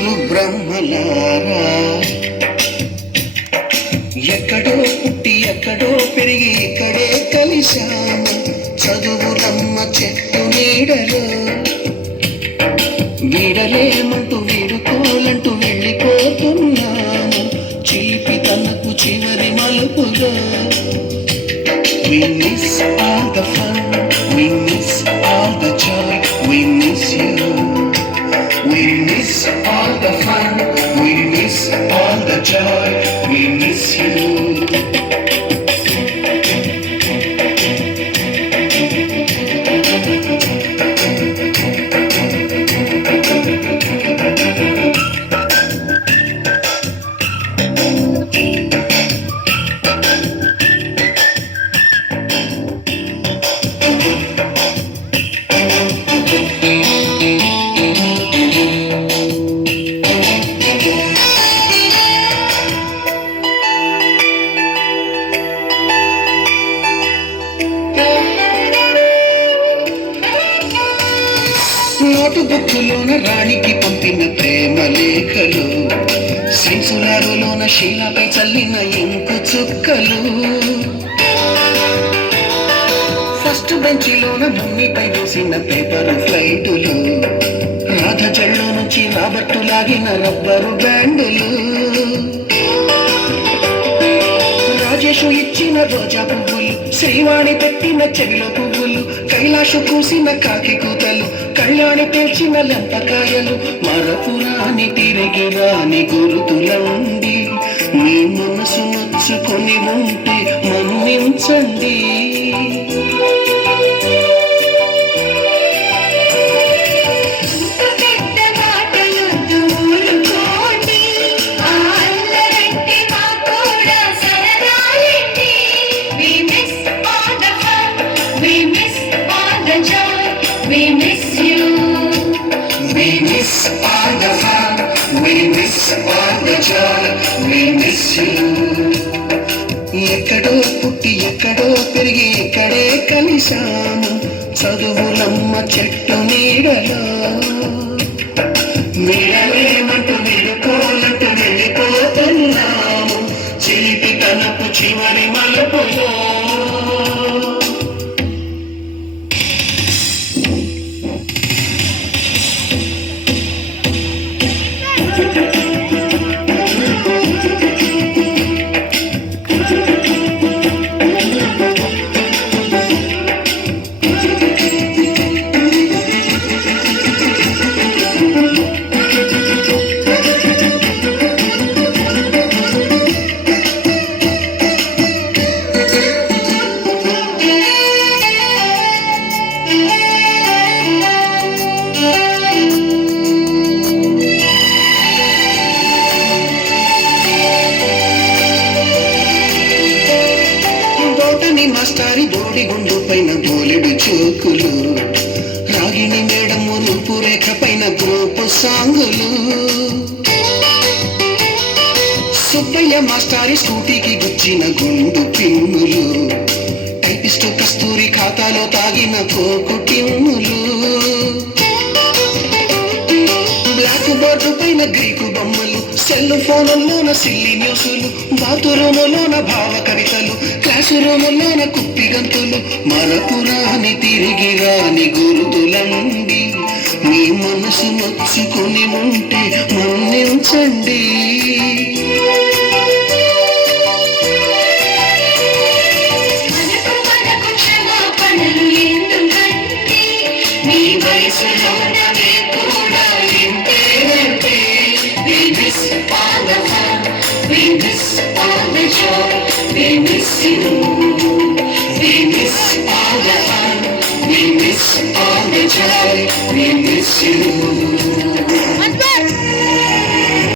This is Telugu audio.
గురు బ్రహ్మలారా, ఎక్కడో పుట్టి ఎక్కడో పెరిగి ఇక్కడే కలిశాము చదువులమ్మ చెట్టు నీడలో. వీడలేమంటూ వీడుకోలంటూ వెళ్ళిపోతున్నాము చిలిపి తనకు చివరి మలుపులో. We miss all the fun, we miss all the joy, we miss you. We miss all the fun, we miss all the joy, we miss you. Note బుక్కులోన రాణికి పంపిన ప్రేమ లేఖలు, సెన్సులారులోన శీలపై చల్లిన ఇంకు చుక్కలు, ఫస్ట్ బెంచిలోన భూమిపై వేసిన పేపరు ఫ్లైటులు, రాధ జల్లో నుంచి రాబర్టు లాగిన రబ్బరు బ్యాండులు, రాజేషు ఇచ్చిన రోజా పువ్వులు, శ్రీవాణి పెట్టిన చెవిలో పువ్వులు, కైలాషు కూసిన కాకి కూతలు, కళ్యాణి పేర్చిన లంపకాయలు, మరపురాని తిరిగి రాని గురుతులండి. మీ మనసు నొచ్చుకొని ఉంటే మన్నించండి. We miss you. We miss all the fun, we miss all the joy, we miss you. ఎక్కడో పుట్టి ఎక్కడో పెరిగి ఇక్కడే కలిశాము చదువులమ్మ చెట్టు నీడలో. వీడలేమంటూ వీడుకోలంటూ వెళ్ళిపోతున్నాము చిలిపి తనపు చివరి మలుపులో. మాస్టారి బోడి గుండు పైన బోలెడు చూకులు, రాగిణి మేడము రూపురేఖ పైన గ్రూపు సాంగులు, సుబ్బయ్య మాస్టారి స్కూటీకి గుచ్చిన గుండు పిన్నులు, టైపిస్టు కస్తూరి ఖాతాలో తాగిన కోకు టిన్నులు, బ్లాక్ బోర్డు పైన గ్రీకు బొమ్మలు, సెల్ ఫోనుల్లోన సిల్లి న్యూసులు, బాతురూములోన భావ కవితలు, క్లాస్ రూముల్లోన కుప్పి గంతులు, మరపురాని తిరిగి రాని గురుతులండి. మీ మనసు నొచ్చుకొని ఉంటే మన్నించండి. మీ వయసులో కూడా ఇంతేనంటే. We miss all the fun, we miss all the joy, we miss you. We miss all the fun, we miss all the joy, we miss you.